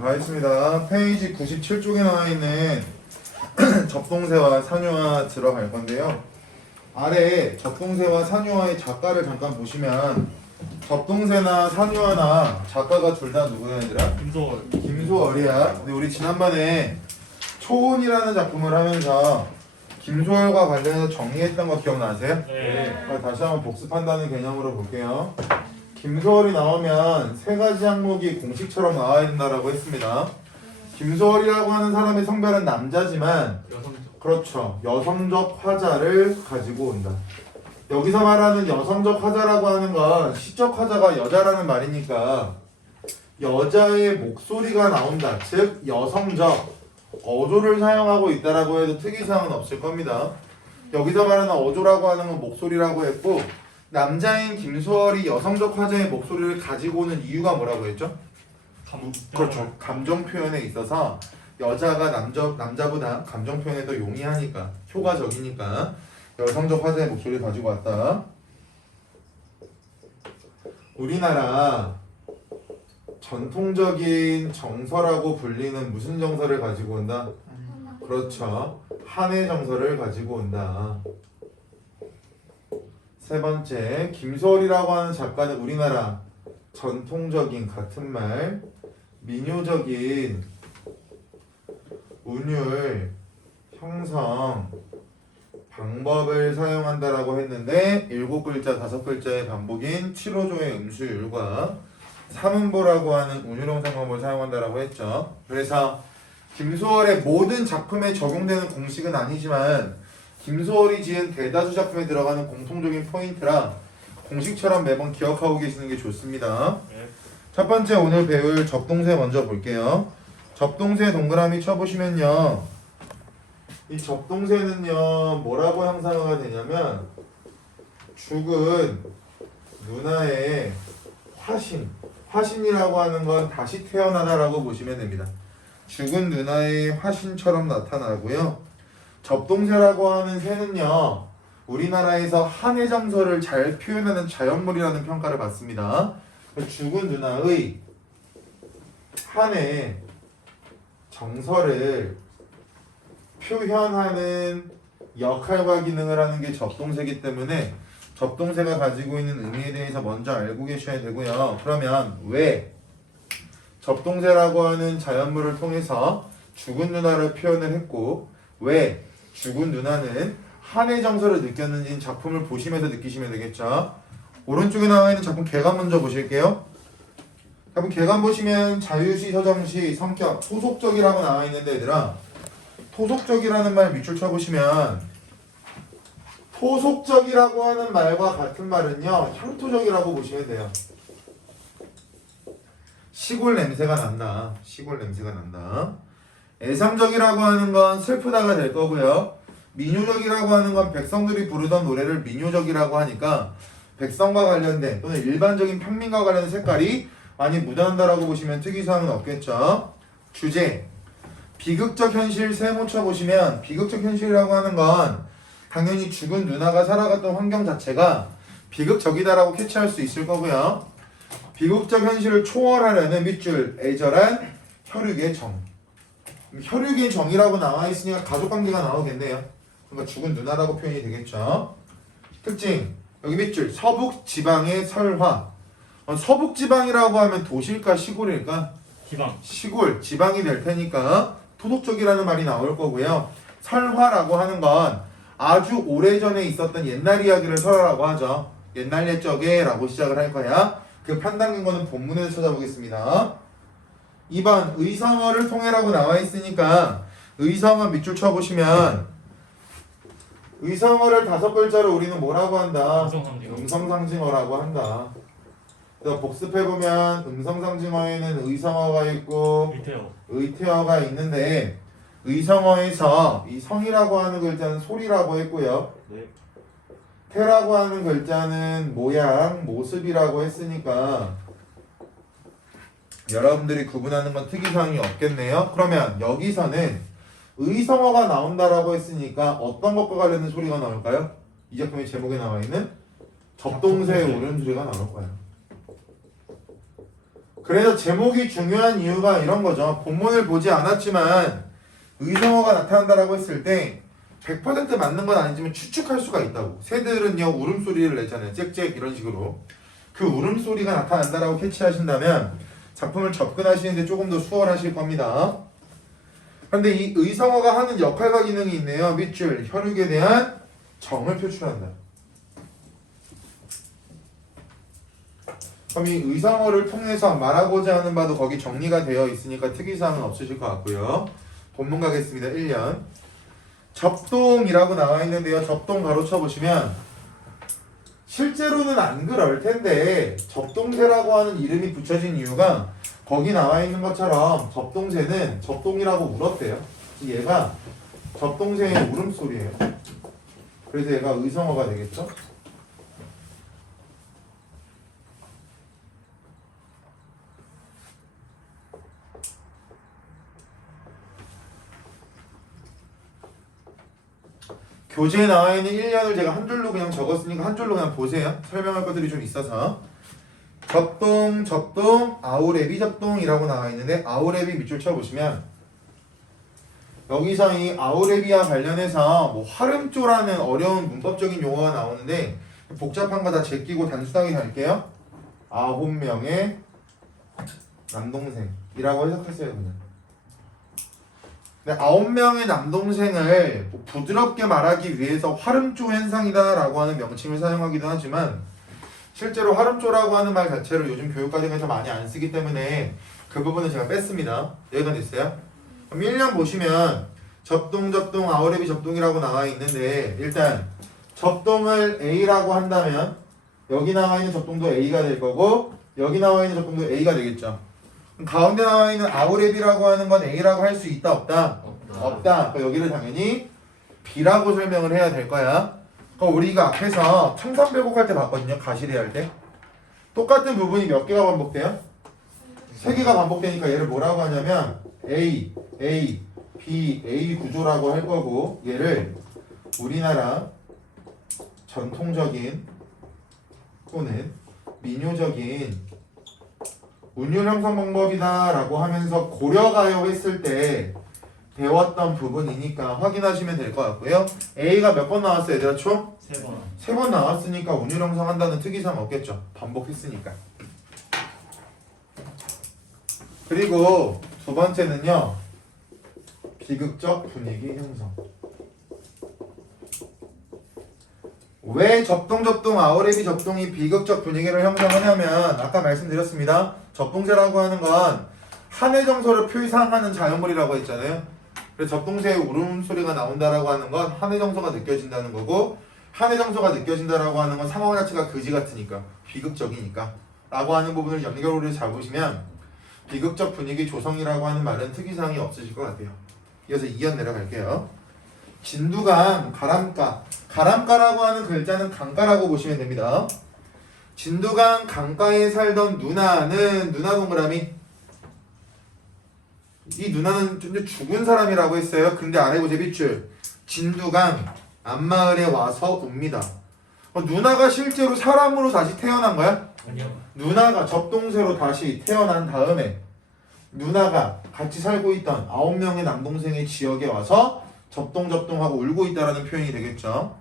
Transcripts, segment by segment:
가겠습니다. 페이지 97쪽에 나와 있는 접동세와 산유화 들어갈 건데요. 아래 접동세와 산유화의 작가를 잠깐 보시면 접동세나 산유화나 작가가 둘 다 누구야 얘들아? 김소월. 김소월이야. 근데 우리 지난번에 초혼이라는 작품을 하면서 김소월과 관련해서 정리했던 거 기억나세요? 네. 다시 한번 복습한다는 개념으로 볼게요. 김소월이 나오면 세 가지 항목이 공식처럼 나와야 된다라고 했습니다. 김소월이라고 하는 사람의 성별은 남자지만 여성적. 그렇죠. 여성적 화자를 가지고 온다. 여기서 말하는 여성적 화자라고 하는 건 시적 화자가 여자라는 말이니까 여자의 목소리가 나온다. 즉 여성적 어조를 사용하고 있다라고 해도 특이사항은 없을 겁니다. 여기서 말하는 어조라고 하는 건 목소리라고 했고 남자인 김소월이 여성적 화자의 목소리를 가지고 오는 이유가 뭐라고 했죠? 그렇죠. 감정 표현에 있어서 여자가 남자보다 감정 표현에 더 용이하니까 효과적이니까 여성적 화자의 목소리를 가지고 왔다. 우리나라 전통적인 정서라고 불리는 무슨 정서를 가지고 온다? 그렇죠. 한의 정서를 가지고 온다. 세 번째, 김소월이라고 하는 작가는 우리나라 전통적인 같은 말 민요적인 운율 형성 방법을 사용한다라고 했는데 7글자 5글자의 반복인 7호조의 음수율과 3음보라고 하는 운율 형성 방법을 사용한다라고 했죠. 그래서 김소월의 모든 작품에 적용되는 공식은 아니지만 김소월이 지은 대다수 작품에 들어가는 공통적인 포인트라 공식처럼 매번 기억하고 계시는 게 좋습니다. 네. 첫 번째 오늘 배울 접동세 먼저 볼게요. 접동세 동그라미 쳐보시면요. 이 접동세는요 뭐라고 형상화가 되냐면 죽은 누나의 화신이라고 하는 건 다시 태어나다라고 보시면 됩니다. 죽은 누나의 화신처럼 나타나고요. 접동세라고 하는 새는요 우리나라에서 한의 정서를 잘 표현하는 자연물이라는 평가를 받습니다. 죽은 누나의 한의 정서를 표현하는 역할과 기능을 하는 게 접동세이기 때문에 접동세가 가지고 있는 의미에 대해서 먼저 알고 계셔야 되고요. 그러면 왜 접동세라고 하는 자연물을 통해서 죽은 누나를 표현을 했고 왜 죽은 누나는 한의 정서를 느꼈는지 작품을 보시면서 느끼시면 되겠죠. 오른쪽에 나와 있는 작품 개감 먼저 보실게요. 작품 개감 보시면 자유시, 서정시, 성격, 토속적이라고 나와 있는데 얘들아 토속적이라는 말 밑줄 쳐보시면 토속적이라고 하는 말과 같은 말은요 향토적이라고 보시면 돼요. 시골 냄새가 난다. 시골 냄새가 난다. 애상적이라고 하는 건 슬프다가 될 거고요. 민요적이라고 하는 건 백성들이 부르던 노래를 민요적이라고 하니까 백성과 관련된 또는 일반적인 평민과 관련된 색깔이 많이 묻어난다라고 보시면 특이사항은 없겠죠. 주제 비극적 현실 세모 쳐보시면 비극적 현실이라고 하는 건 당연히 죽은 누나가 살아갔던 환경 자체가 비극적이다라고 캐치할 수 있을 거고요. 비극적 현실을 초월하려는 밑줄 애절한 혈육의 정. 혈육의 정이라고 나와 있으니까 가족관계가 나오겠네요. 그러니까 죽은 누나라고 표현이 되겠죠. 특징 여기 밑줄 서북 지방의 설화. 서북 지방이라고 하면 도시일까 시골일까? 지방. 시골 지방이 될 테니까 토속적이라는 말이 나올 거고요. 설화라고 하는 건 아주 오래전에 있었던 옛날 이야기를 설화라고 하죠. 옛날 옛적에 라고 시작을 할 거야. 그 판단 근거는 본문에서 찾아보겠습니다. 2번 의성어를 통해라고 나와 있으니까 의성어 밑줄 쳐보시면 의성어를 5글자로 우리는 뭐라고 한다? 음성상징어라고 한다. 그래서 복습해보면 음성상징어에는 의성어가 있고 의태어가 있는데 의성어에서 이 성이라고 하는 글자는 소리라고 했고요. 네. 태라고 하는 글자는 모양, 모습이라고 했으니까 여러분들이 구분하는 건 특이사항이 없겠네요. 그러면 여기서는 의성어가 나온다라고 했으니까 어떤 것과 관련된 소리가 나올까요? 이 작품의 제목에 나와 있는 접동세의 울음소리가 나올 거예요. 그래서 제목이 중요한 이유가 이런 거죠. 본문을 보지 않았지만 의성어가 나타난다라고 했을 때 100% 맞는 건 아니지만 추측할 수가 있다고. 새들은요 울음소리를 내잖아요. 짹짹 이런 식으로. 그 울음소리가 나타난다라고 캐치하신다면 작품을 접근하시는데 조금 더 수월하실 겁니다. 그런데 이 의성어가 하는 역할과 기능이 있네요. 밑줄, 혈육에 대한 정을 표출한다. 그럼 이 의성어를 통해서 말하고자 하는 바도 거기 정리가 되어 있으니까 특이사항은 없으실 것 같고요. 본문 가겠습니다. 1년. 접동이라고 나와 있는데요. 접동 바로 쳐보시면 실제로는 안 그럴 텐데 접동새라고 하는 이름이 붙여진 이유가 거기 나와 있는 것처럼 접동새는 접동이라고 울었대요. 얘가 접동새의 울음소리예요. 그래서 얘가 의성어가 되겠죠. 교재에 나와 있는 1년을 제가 한 줄로 그냥 적었으니까 한 줄로 그냥 보세요. 설명할 것들이 좀 있어서. 접동, 접동, 아우레비 접동이라고 나와 있는데 아우레비 밑줄 쳐보시면 여기서 이 아우레비와 관련해서 뭐 화름조라는 어려운 문법적인 용어가 나오는데 복잡한 거 다 제끼고 단순하게 갈게요. 9명의 남동생이라고 해석했어요 그냥. 근데 9명의 남동생을 부드럽게 말하기 위해서 화름조 현상이다 라고 하는 명칭을 사용하기도 하지만 실제로 화름조라고 하는 말 자체를 요즘 교육과정에서 많이 안 쓰기 때문에 그 부분은 제가 뺐습니다. 여기가 됐어요? 그럼 1년 보시면 접동, 접동, 아우레비 접동이라고 나와 있는데 일단 접동을 A라고 한다면 여기 나와 있는 접동도 A가 될 거고 여기 나와 있는 접동도 A가 되겠죠. 가운데 나와 있는 아우레비라고 하는 건 A라고 할 수 있다 없다? 없다. 그럼 여기를 당연히 B라고 설명을 해야 될 거야. 그럼 우리가 앞에서 청산별곡할 때 봤거든요. 가시리 할 때. 똑같은 부분이 몇 개가 반복돼요? 3개가 반복되니까 얘를 뭐라고 하냐면 A, A, B, A 구조라고 할 거고 얘를 우리나라 전통적인 또는 민요적인 운율 형성 방법이다 라고 하면서 고려가요 했을 때 배웠던 부분이니까 확인하시면 될 것 같고요. A가 몇 번 나왔어요 얘들아 총? 3번. 3번 나왔으니까 운율 형성한다는 특이사항 없겠죠. 반복했으니까. 그리고 두 번째는요. 비극적 분위기 형성. 왜 접동, 아우레비 접동이 비극적 분위기를 형성하냐면 아까 말씀드렸습니다. 접동새라고 하는 건 한해 정서를 표상하는 자연물이라고 했잖아요. 그래서 접동새의 울음소리가 나온다라고 하는 건 한해 정서가 느껴진다는 거고 한해 정서가 느껴진다라고 하는 건 상황 자체가 그지 같으니까 비극적이니까 라고 하는 부분을 연결고리를 잡으시면 비극적 분위기 조성이라고 하는 말은 특이사항이 없으실 것 같아요. 이어서 2연 내려갈게요. 진두강 가람가. 가람가라고 하는 글자는 강가라고 보시면 됩니다. 진두강 강가에 살던 누나는 누나 동그라미. 이 누나는 좀 죽은 사람이라고 했어요. 근데 아래 보세요 밑줄. 진두강 앞마을에 와서 옵니다. 누나가 실제로 사람으로 다시 태어난 거야? 아니요. 누나가 접동새로 다시 태어난 다음에 누나가 같이 살고 있던 9명의 남동생의 지역에 와서 접동하고 울고 있다라는 표현이 되겠죠.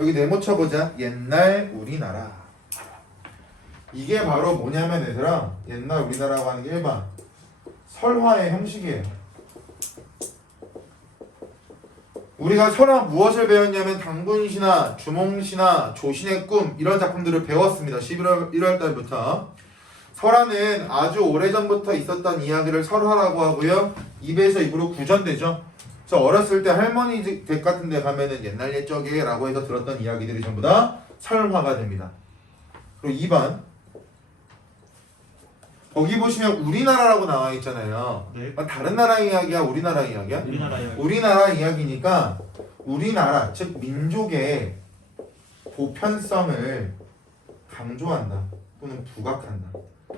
여기 네모 쳐보자. 옛날 우리나라. 이게 바로 뭐냐면 얘들아 옛날 우리나라라고 하는 게 일반 설화의 형식이에요. 우리가 설화 무엇을 배웠냐면 당군시나 주몽시나 조신의 꿈 이런 작품들을 배웠습니다. 11월 1월 달부터. 설화는 아주 오래전부터 있었던 이야기를 설화라고 하고요. 입에서 입으로 구전되죠. 그래서 어렸을 때 할머니 댁 같은 데 가면은 옛날 옛적에 라고 해서 들었던 이야기들이 전부 다 설화가 됩니다. 그리고 2번 거기 보시면 우리나라라고 나와 있잖아요. 네. 다른 나라 이야기야? 우리나라 이야기야? 우리나라요. 우리나라 이야기니까 우리나라 즉 민족의 보편성을 강조한다 또는 부각한다.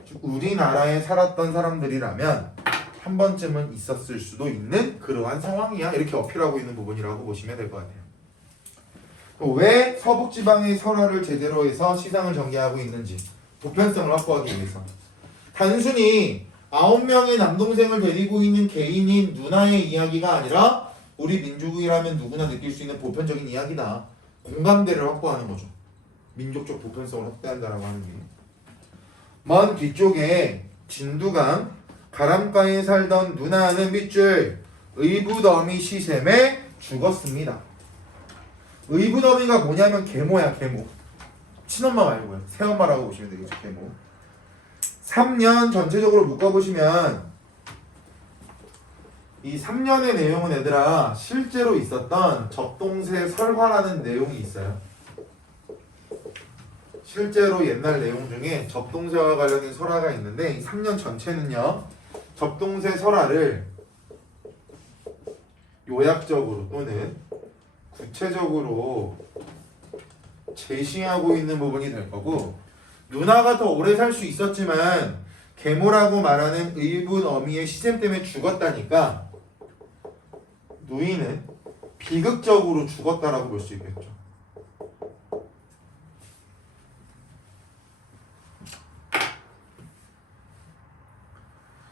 즉 우리나라에 살았던 사람들이라면 한 번쯤은 있었을 수도 있는 그러한 상황이야 이렇게 어필하고 있는 부분이라고 보시면 될 것 같아요. 또 왜 서북지방의 설화를 제대로 해서 시상을 전개하고 있는지 보편성을 확보하기 위해서. 단순히 9명의 남동생을 데리고 있는 개인인 누나의 이야기가 아니라 우리 민족이라면 누구나 느낄 수 있는 보편적인 이야기다. 공감대를 확보하는 거죠. 민족적 보편성을 확대한다라고 하는 게. 먼 뒤쪽에 진두강 가람가에 살던 누나는 밑줄 의붓어미 시샘에 죽었습니다. 의붓어미가 뭐냐면 계모야, 계모. 친엄마 말고요. 새엄마라고 보시면 되겠죠, 계모. 3년 전체적으로 묶어보시면 이 3년의 내용은 얘들아 실제로 있었던 접동새 설화라는 내용이 있어요. 실제로 옛날 내용 중에 접동새와 관련된 설화가 있는데 이 3년 전체는요 접동새 설화를 요약적으로 또는 구체적으로 제시하고 있는 부분이 될 거고, 누나가 더 오래 살 수 있었지만 계모라고 말하는 의붓어미의 시샘 때문에 죽었다니까 누이는 비극적으로 죽었다라고 볼 수 있겠죠.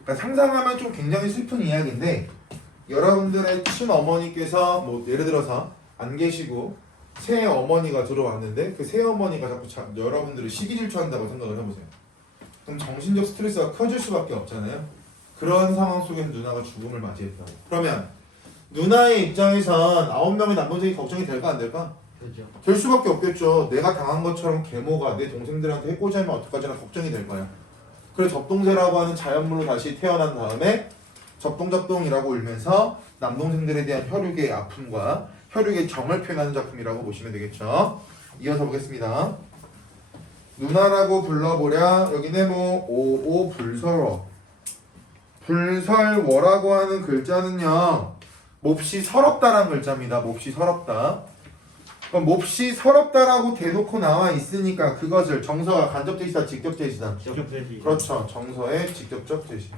그러니까 상상하면 좀 굉장히 슬픈 이야기인데, 여러분들의 친어머니께서 뭐 예를 들어서 안 계시고 새 어머니가 들어왔는데 그 새 어머니가 자꾸 여러분들을 시기질투한다고 생각을 해보세요. 그럼 정신적 스트레스가 커질 수밖에 없잖아요. 그런 상황 속에서 누나가 죽음을 맞이했다. 그러면 누나의 입장에선 9명의 남동생이 걱정이 될까 안 될까? 그렇죠. 될 수밖에 없겠죠. 내가 당한 것처럼 계모가 내 동생들한테 해코지 하면 어떡하지나 걱정이 될 거야. 그래서 접동새라고 하는 자연물로 다시 태어난 다음에 접동이라고 울면서 남동생들에 대한 혈육의 아픔과 혈육의 정을 표현하는 작품이라고 보시면 되겠죠. 이어서 보겠습니다. 누나라고 불러보랴. 여기 네모 오오 불설워. 불설워라고 하는 글자는요 몹시 서럽다라는 글자입니다. 몹시 서럽다. 그럼 몹시 서럽다라고 대놓고 나와 있으니까 그것을 정서가 간접 제시다, 직접 제시다. 직접 제시. 그렇죠. 정서의 직접적 제시.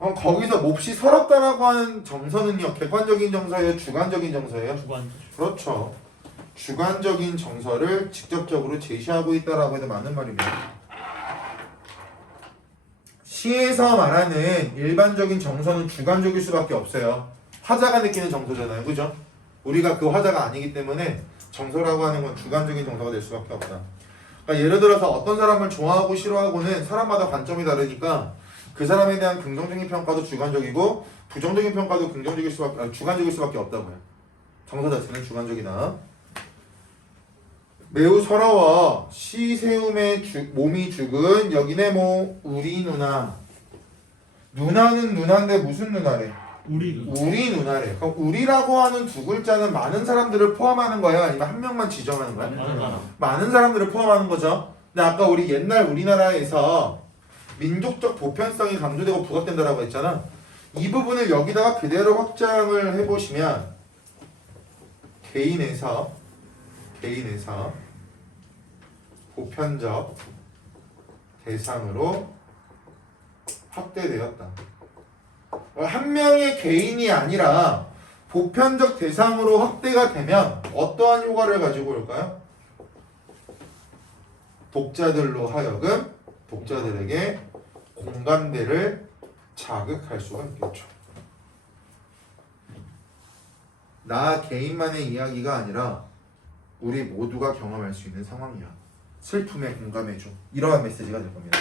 거기서 몹시 서럽다라고 하는 정서는요 객관적인 정서예요, 주관적인 정서예요? 주관. 그렇죠. 주관적인 정서를 직접적으로 제시하고 있다라고 해도 맞는 말입니다. 시에서 말하는 일반적인 정서는 주관적일 수밖에 없어요. 화자가 느끼는 정서잖아요, 그죠? 우리가 그 화자가 아니기 때문에 정서라고 하는 건 주관적인 정서가 될 수밖에 없다. 그러니까 예를 들어서 어떤 사람을 좋아하고 싫어하고는 사람마다 관점이 다르니까 그 사람에 대한 긍정적인 평가도 주관적이고 부정적인 평가도 주관적일 수밖에 없다고요. 정서 자체는 주관적이다. 매우 서러워 시세움에 몸이 죽은 여기네 뭐 우리 누나. 누나는 누나인데 무슨 누나래? 우리 누나래. 그럼 우리라고 하는 두 글자는 많은 사람들을 포함하는 거야? 아니면 한 명만 지정하는 거야? 많은 사람들을 포함하는 거죠. 근데 아까 우리 옛날 우리나라에서 민족적 보편성이 강조되고 부각된다라고 했잖아. 이 부분을 여기다가 그대로 확장을 해보시면 개인에서 보편적 대상으로 확대되었다. 한 명의 개인이 아니라 보편적 대상으로 확대가 되면 어떠한 효과를 가지고 올까요? 독자들로 하여금 독자들에게 공감대를 자극할 수가 있겠죠. 나 개인만의 이야기가 아니라 우리 모두가 경험할 수 있는 상황이야. 슬픔에 공감해줘. 이러한 메시지가 될 겁니다.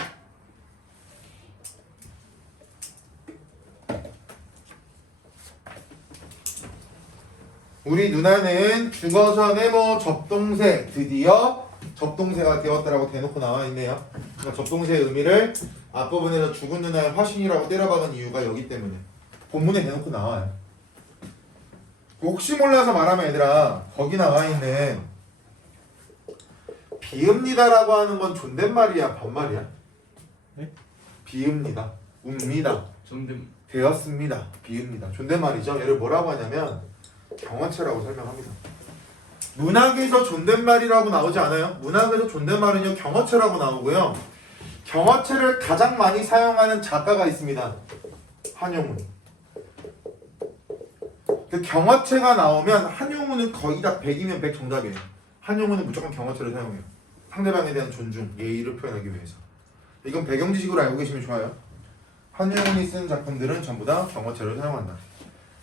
우리 누나는 죽어서 네모 접동새, 드디어 접동새가 되었다라고 대놓고 나와 있네요. 그러니까 접동새의 의미를 앞부분에서 죽은 누나의 화신이라고 때려박은 이유가 여기 때문에 본문에 대놓고 나와요. 혹시 몰라서 말하면 얘들아, 거기 나와 있는 비읍니다라고 하는 건 존댓말이야, 반말이야? 네? 비읍니다, 웁니다, 존댓. 되었습니다, 비읍니다. 존댓말이죠. 얘를 뭐라고 하냐면 경어체라고 설명합니다. 문학에서 존댓말이라고 나오지 않아요? 문학에서 존댓말은요 경어체라고 나오고요. 경어체를 가장 많이 사용하는 작가가 있습니다. 한용운. 그 경어체가 나오면 한용운은 거의 다 100이면 100 정답이에요. 한용우는 무조건 경어체를 사용해요. 상대방에 대한 존중, 예의를 표현하기 위해서. 이건 배경 지식으로 알고 계시면 좋아요. 한용운이 쓴 작품들은 전부 다 경어체를 사용한다.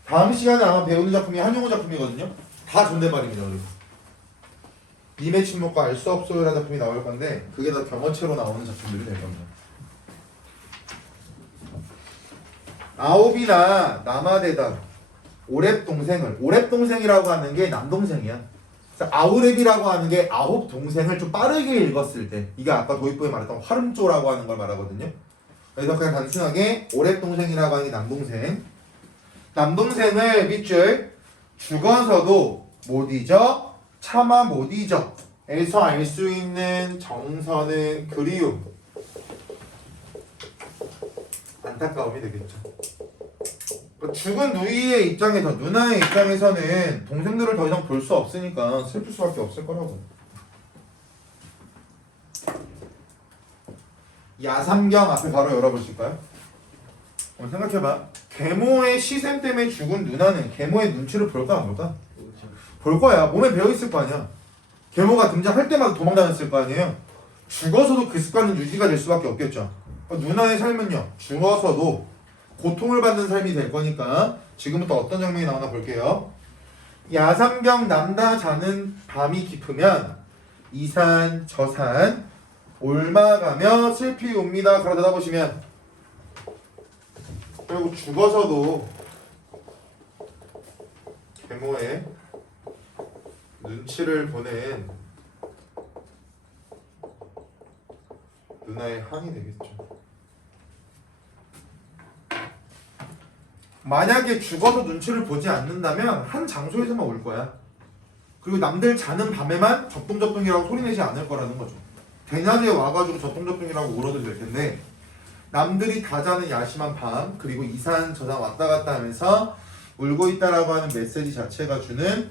다음 시간에 아마 배우는 작품이 한용운 작품이거든요. 다 존댓말입니다. 그래서 님의 침묵과 알 수 없어요라는 작품이 나올 건데 그게 다 경어체로 나오는 작품들이 될 겁니다. 아홉이나 남아대답 오랩동생을 오랩동생이라고 하는 게 남동생이야. 아우랩이라고 하는 게 아홉 동생을 좀 빠르게 읽었을 때 이게 아까 도입부에 말했던 활음조라고 하는 걸 말하거든요. 그래서 그냥 단순하게 오랩동생이라고 하는 게 남동생. 남동생을 밑줄 죽어서도 못 잊어 차마 못 잊어 에서 알 수 있는 정서는 그리움 안타까움이 되겠죠. 죽은 누이의 입장에서 누나의 입장에서는 동생들을 더 이상 볼 수 없으니까 슬플 수밖에 없을 거라고. 야삼경 앞에 바로 열어보실까요? 생각해봐. 계모의 시샘 때문에 죽은 누나는 계모의 눈치를 볼까 안 볼까? 볼 거야. 몸에 배어있을 거 아니야. 계모가 등장할 때마다 도망다녔을 거 아니에요. 죽어서도 그 습관은 유지가 될 수밖에 없겠죠. 누나의 삶은요. 죽어서도 고통을 받는 삶이 될 거니까 지금부터 어떤 장면이 나오나 볼게요. 야삼경 남다 자는 밤이 깊으면 이산 저산 옮아가며 슬피 옵니다. 그러다 보시면 그리고 죽어서도 계모의 눈치를 보는 누나의 항이 되겠죠. 만약에 죽어서 눈치를 보지 않는다면 한 장소에서만 올 거야. 그리고 남들 자는 밤에만 적동적동이라고 소리내지 않을 거라는 거죠. 대낮에 와가지고 적동적동이라고 울어도 될 텐데 남들이 다 자는 야심한 밤 그리고 이산 저산 왔다 갔다 하면서 울고 있다라고 하는 메시지 자체가 주는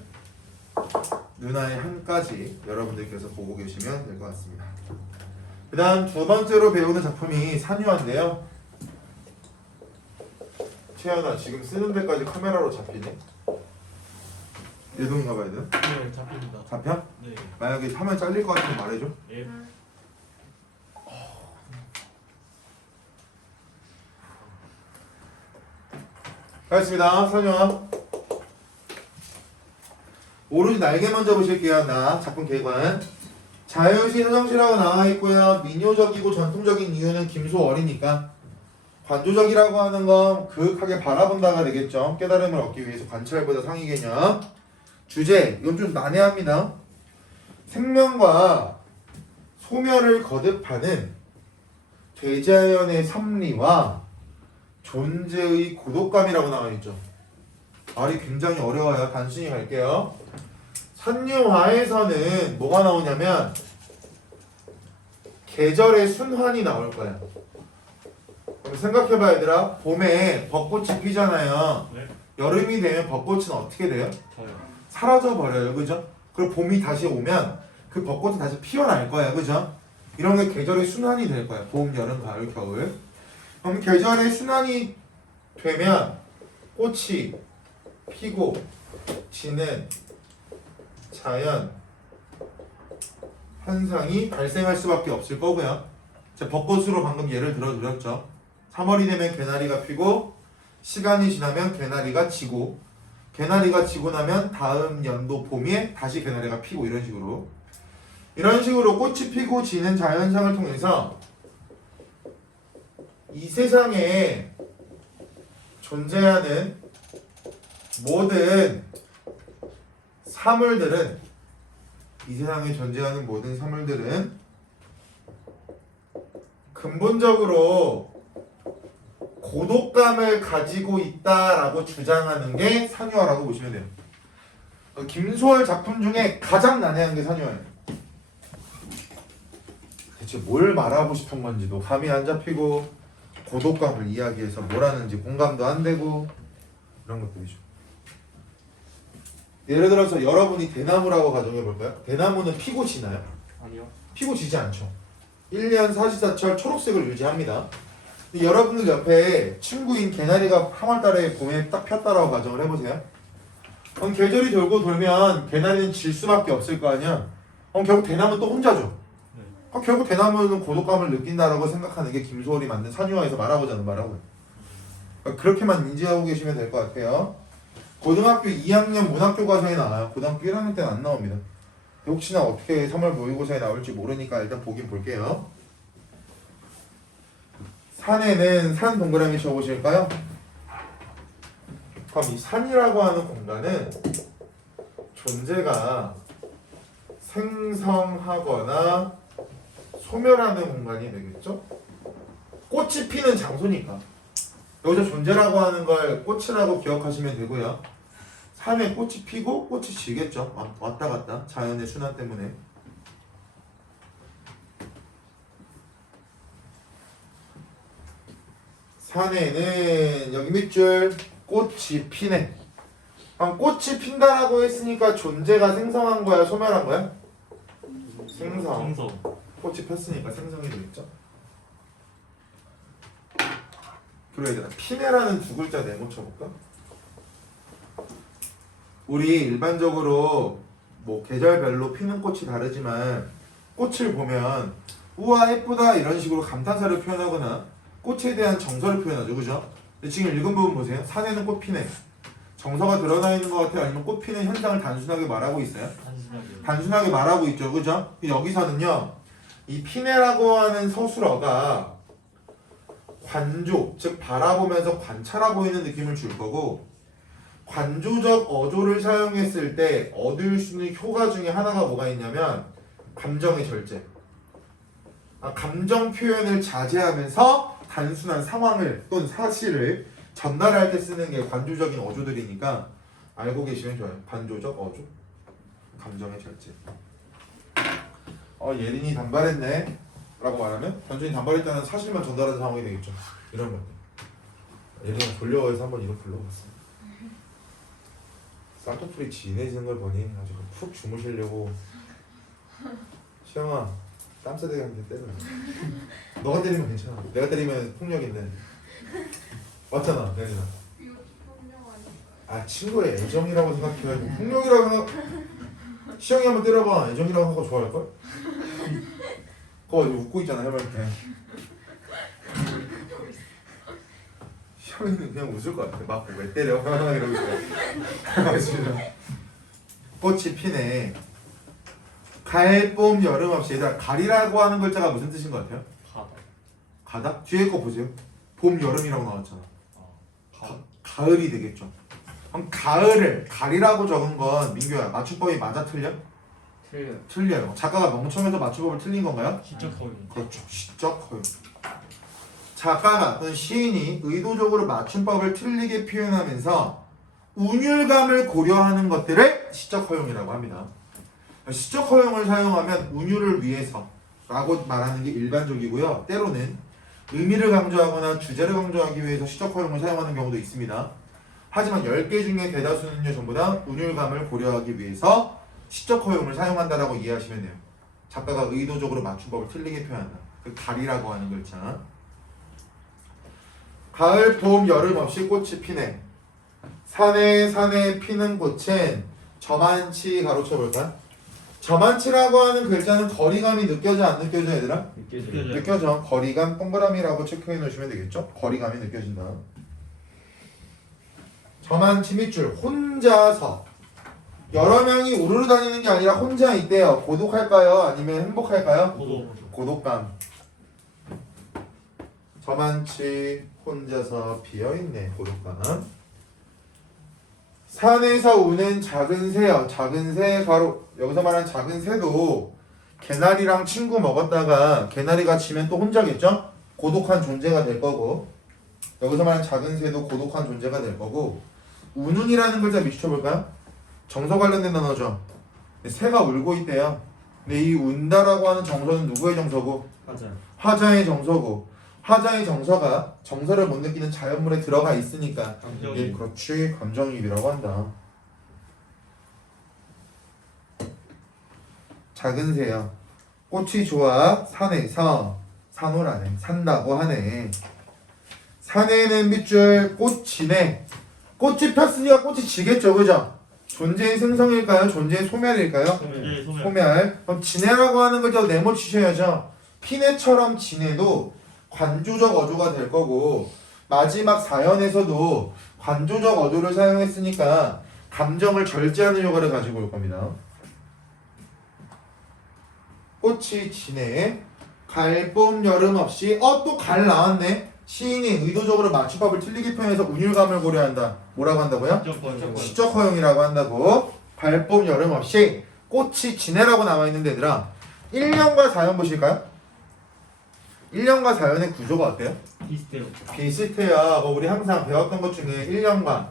누나의 한까지 여러분들께서 보고 계시면 될 것 같습니다. 그 다음 두 번째로 배우는 작품이 산유화인데요. 채연아 지금 쓰는 데까지 카메라로 잡히네? 예동인가 봐야 돼? 네, 잡힙니다. 잡혀? 네. 만약에 화면 잘릴 것 같으면 말해줘. 예. 알겠습니다. 산유화 오로지 날개 먼저 보실게요. 나 작품 개관 자유시 서정시라고 나와있고요. 민요적이고 전통적인 이유는 김소 어리니까 관조적이라고 하는 건 그윽하게 바라본다가 되겠죠. 깨달음을 얻기 위해서 관찰보다 상위 개념. 주제, 이건 좀 난해합니다. 생명과 소멸을 거듭하는 대자연의 섭리와 존재의 고독감이라고 나와있죠. 말이 굉장히 어려워요. 단순히 갈게요. 산유화에서는 뭐가 나오냐면 계절의 순환이 나올 거야. 그럼 생각해봐 얘들아. 봄에 벚꽃이 피잖아요. 네. 여름이 되면 벚꽃은 어떻게 돼요? 저요. 사라져 버려요. 그죠? 그리고 봄이 다시 오면 그 벚꽃은 다시 피어날 거야. 그죠? 이런 게 계절의 순환이 될 거야. 봄, 여름, 가을, 겨울. 그럼 계절의 순환이 되면 꽃이 피고 지는 자연 현상이 발생할 수밖에 없을 거고요. 자, 벚꽃으로 방금 예를 들어드렸죠. 3월이 되면 개나리가 피고 시간이 지나면 개나리가 지고 개나리가 지고 나면 다음 연도 봄에 다시 개나리가 피고 이런 식으로 꽃이 피고 지는 자연상을 통해서 이 세상에 존재하는 모든 사물들은 이 세상에 존재하는 모든 사물들은 근본적으로 고독감을 가지고 있다라고 주장하는 게 산유화라고 보시면 돼요. 김소월 작품 중에 가장 난해한 게 산유화예요. 대체 뭘 말하고 싶은 건지도 감이 안 잡히고 고독감을 이야기해서 뭘 하는지 공감도 안 되고 이런 것들이죠. 예를 들어서 여러분이 대나무라고 가정해 볼까요? 대나무는 피고 지나요? 아니요. 피고 지지 않죠. 1년 사시사철 초록색을 유지합니다. 근데 여러분들 옆에 친구인 개나리가 3월달에 봄에 딱 폈다라고 가정을 해보세요. 그럼 계절이 돌고 돌면 개나리는 질 수밖에 없을 거 아니야. 결국 대나무 또 혼자죠. 결국 대나무는 고독감을 느낀다라고 생각하는 게 김소월이 만든 산유화에서 말하고자는 말하고요. 그렇게만 인지하고 계시면 될 것 같아요. 고등학교 2학년 문학교 과정에 나와요. 고등학교 1학년 때는 안 나옵니다. 혹시나 어떻게 3월 모의고사에 나올지 모르니까 일단 보긴 볼게요. 산에는 산 동그라미 쳐보실까요? 그럼 이 산이라고 하는 공간은 존재가 생성하거나 소멸하는 공간이 되겠죠? 꽃이 피는 장소니까 여기서 존재라고 하는 걸 꽃이라고 기억하시면 되고요. 산에 꽃이 피고 꽃이 지겠죠. 왔다 갔다 자연의 순환 때문에. 산에는 여기 밑줄 꽃이 피네. 그럼 꽃이 핀다라고 했으니까 존재가 생성한 거야, 소멸한 거야? 생성. 꽃이 폈으니까 생성이 되겠죠. 그래야 되나? 피네라는 두 글자 네모 쳐볼까? 우리 일반적으로 뭐 계절별로 피는 꽃이 다르지만 꽃을 보면 우와 예쁘다 이런 식으로 감탄사를 표현하거나 꽃에 대한 정서를 표현하죠, 그죠? 근데 지금 읽은 부분 보세요. 산에는 꽃 피네. 정서가 드러나 있는 것 같아요? 아니면 꽃 피는 현상을 단순하게 말하고 있어요? 단순하게 말하고 있죠, 그죠? 여기서는요, 이 피네라고 하는 서술어가 관조, 즉 바라보면서 관찰하고 있는 느낌을 줄 거고, 관조적 어조를 사용했을 때 얻을 수 있는 효과 중에 하나가 뭐가 있냐면 감정의 절제. 감정 표현을 자제하면서 단순한 상황을 또는 사실을 전달할 때 쓰는 게 관조적인 어조들이니까 알고 계시면 좋아요. 관조적 어조, 감정의 절제. 예린이 단발했네 라고 말하면 단순히 단발했다는 사실만 전달하는 상황이 되겠죠. 이런 거. 예린이가 졸려서 한번 이거 불러봤어. 쌍꺼풀이 진해지는 걸 보니 아주 푹 주무시려고. 시영아 땀싸대기한테 때려. 너가 때리면 괜찮아. 내가 때리면 폭력인데. 맞잖아, 예린아. 친구의 애정이라고 생각해가지고 폭력이라고 생각. 시영이 한번 때려봐. 애정이라고 하고 좋아할걸? 그거 웃고 있잖아, 해맑게. 시영이는 그냥 웃을 것 같아. 막 왜 때려? 이러고 있어. 꽃이 피네. 가을, 봄, 여름 없이. 얘들아, 가리라고 하는 글자가 무슨 뜻인 것 같아요? 가다? 뒤에 거 보세요. 봄, 여름이라고 나왔잖아. 가을이 되겠죠. 그럼 가을을 가리라고 적은 건 민규야, 맞춤법이 맞아 틀려? 틀려요. 작가가 멍청해서 맞춤법을 틀린 건가요? 시적 허용. 그렇죠. 시적 허용. 작가가 또는 시인이 의도적으로 맞춤법을 틀리게 표현하면서 운율감을 고려하는 것들을 시적 허용이라고 합니다. 시적 허용을 사용하면 운율을 위해서 라고 말하는 게 일반적이고요. 때로는 의미를 강조하거나 주제를 강조하기 위해서 시적 허용을 사용하는 경우도 있습니다. 하지만 10개 중에 대다수는요, 전부 다 운율감을 고려하기 위해서 시적 허용을 사용한다라고 이해하시면 돼요. 작가가 의도적으로 맞춤법을 틀리게 표현한다. 그 가리라고 하는 글자. 가을, 봄, 여름 없이 꽃이 피네. 산에 피는 꽃은 저만치 가로쳐볼까? 저만치라고 하는 글자는 거리감이 느껴져 안 느껴져 얘들아? 느껴져. 거리감 동그라미라고 체크해 놓으시면 되겠죠? 거리감이 느껴진다. 저만치 밑줄 혼자서 여러 명이 우르르 다니는 게 아니라 혼자 있대요. 고독할까요? 아니면 행복할까요? 고독감. 저만치 혼자서 비어있네. 고독감. 산에서 우는 작은 새요. 작은 새 가로 여기서 말하는 작은 새도 개나리랑 친구 먹었다가 개나리가 지면 또 혼자겠죠? 고독한 존재가 될 거고 여기서 말하는 작은 새도 고독한 존재가 될 거고 우는이라는 글자 밑쳐볼까요? 정서 관련된 단어죠. 새가 울고 있대요. 근데 이 운다라고 하는 정서는 누구의 정서고? 화자의 정서고 화자의 정서가 정서를 못 느끼는 자연물에 들어가 있으니까 예, 그렇지. 감정이입이라고 한다. 작은 새요. 꽃이 좋아 산에서 산호라네. 산다고 하네. 산에는 밑줄 꽃이네. 꽃이 폈으니까 꽃이 지겠죠, 그죠? 존재의 생성일까요? 존재의 소멸일까요? 네, 소멸. 소멸. 그럼 진해라고 하는 걸 좀 네모치셔야죠. 피네처럼 진해도 관조적 어조가 될 거고 마지막 사연에서도 관조적 어조를 사용했으니까 감정을 절제하는 효과를 가지고 올 겁니다. 꽃이 진해 갈, 봄, 여름 없이 또 갈 나왔네. 시인이 의도적으로 맞춤법을 틀리게 표현해서 운율감을 고려한다. 뭐라고 한다고요? 시적 허용이라고 한다고. 갈, 봄, 여름 없이 꽃이 진해라고 나와있는데 얘들아 1년과 4년 보실까요? 1년과 4년의 구조가 어때요? 비슷해요. 비슷해요. 우리 항상 배웠던 것 중에 1년과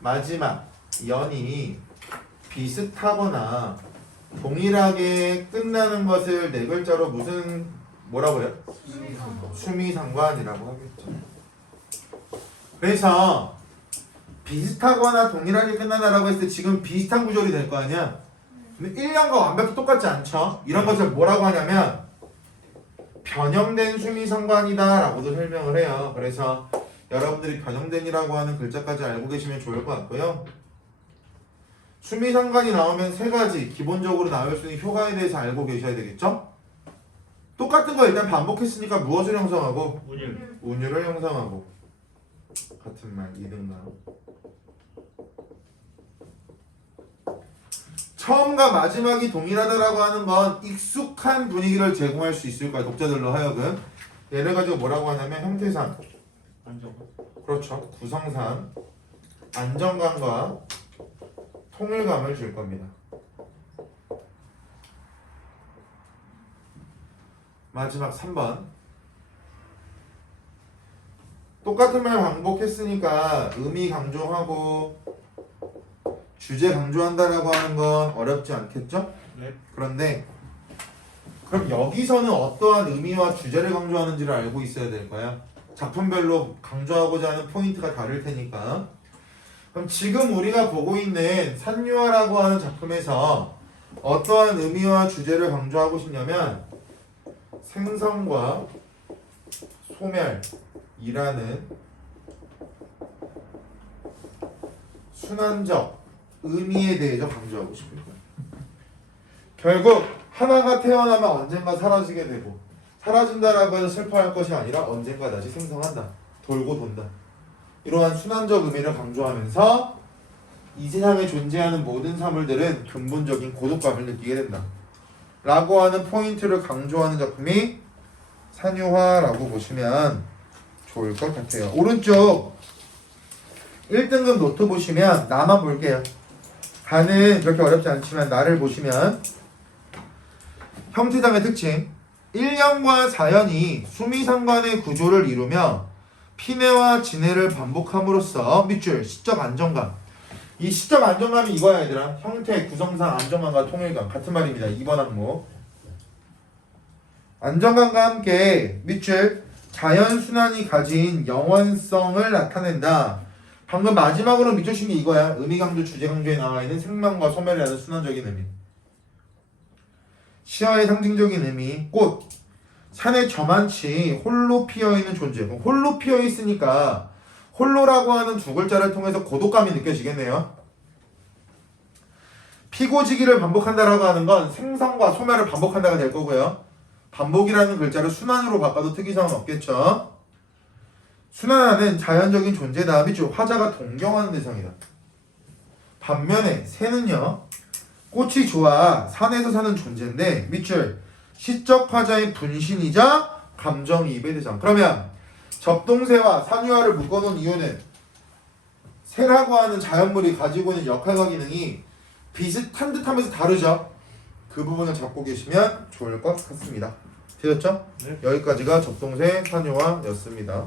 마지막 연이 비슷하거나 동일하게 끝나는 것을 네 글자로 무슨 뭐라고요? 수미상관이라고 하겠죠. 그래서 비슷하거나 동일하게 끝나다라고 했을 때 지금 비슷한 구조이 될 거 아니야? 근데 1년과 완벽히 똑같지 않죠? 이런 것을 뭐라고 하냐면 변형된 수미상관이다 라고도 설명을 해요. 그래서 여러분들이 변형된이라고 하는 글자까지 알고 계시면 좋을 것 같고요. 수미상관이 나오면 세 가지 기본적으로 나올 수 있는 효과에 대해서 알고 계셔야 되겠죠? 똑같은 거 일단 반복했으니까 무엇을 형성하고? 운율. 운율을 형성하고. 같은 말 이등가. 처음과 마지막이 동일하다라고 하는 건 익숙한 분위기를 제공할 수 있을 거예요. 독자들로 하여금. 얘를 가지고 뭐라고 하냐면 형태상. 안정. 그렇죠. 구성상. 안정감과 통일감을 줄 겁니다. 마지막 3번. 똑같은 말 반복했으니까 의미 강조하고 주제 강조한다라고 하는 건 어렵지 않겠죠? 네. 그런데 그럼 여기서는 어떠한 의미와 주제를 강조하는지를 알고 있어야 될 거야. 작품별로 강조하고자 하는 포인트가 다를 테니까. 그럼 지금 우리가 보고 있는 산유화라고 하는 작품에서 어떠한 의미와 주제를 강조하고 싶냐면 생성과 소멸이라는 순환적 의미에 대해서 강조하고 싶을 거예요. 결국 하나가 태어나면 언젠가 사라지게 되고 사라진다라고 해서 슬퍼할 것이 아니라 언젠가 다시 생성한다. 돌고 돈다. 이러한 순환적 의미를 강조하면서 이 세상에 존재하는 모든 사물들은 근본적인 고독감을 느끼게 된다. 라고 하는 포인트를 강조하는 작품이 산유화라고 보시면 좋을 것 같아요. 오른쪽 1등급 노트 보시면 나만 볼게요. 가는 그렇게 어렵지 않지만 나를 보시면 형태상의 특징 1년과 4년이 수미상관의 구조를 이루며 피내와 진해를 반복함으로써 밑줄 시적 안정감. 이 시적 안정감이 이거야 얘들아. 형태, 구성상 안정감과 통일감 같은 말입니다. 2번 항목. 안정감과 함께 밑줄 자연순환이 가진 영원성을 나타낸다. 방금 마지막으로 밑줄 친 게 이거야. 의미 강조, 주제 강조에 나와 있는 생명과 소멸이라는 순환적인 의미. 시야의 상징적인 의미. 꽃. 산에 저만치 홀로 피어있는 존재. 홀로 피어있으니까 홀로라고 하는 두 글자를 통해서 고독감이 느껴지겠네요. 피고지기를 반복한다라고 하는 건 생성과 소멸을 반복한다가 될 거고요. 반복이라는 글자를 순환으로 바꿔도 특이성은 없겠죠. 순환하는 자연적인 존재다. 밑줄 화자가 동경하는 대상이다. 반면에 새는요. 꽃이 좋아 산에서 사는 존재인데 밑줄 시적 화자의 분신이자 감정이입의 대상. 그러면 접동새와 산유화를 묶어놓은 이유는 새라고 하는 자연물이 가지고 있는 역할과 기능이 비슷한 듯하면서 다르죠. 그 부분을 잡고 계시면 좋을 것 같습니다. 되셨죠? 네. 여기까지가 접동새 산유화였습니다.